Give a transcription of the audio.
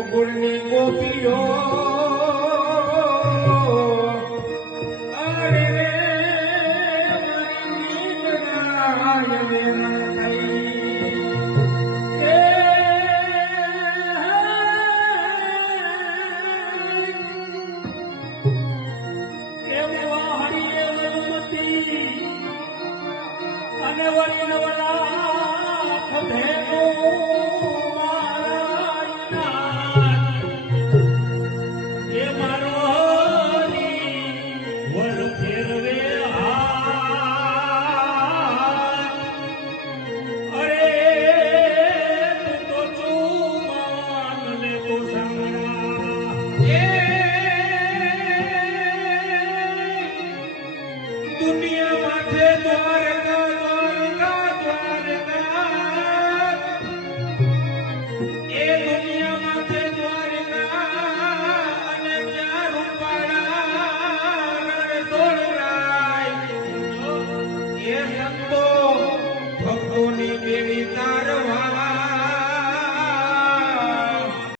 ગોકુળની ગોપીઓ અરે રે મારી નીંદણાય વેરણ થઈ કેવો હરિએ વનમતી અને વળી નવલા ભેગો દુનિયા માથે દ્વારકા દ્વારકા દ્વારકા એ દુનિયા માથે દ્વારકા અને ત્યાં રૂપાળા રણછોડરાય એ સંતો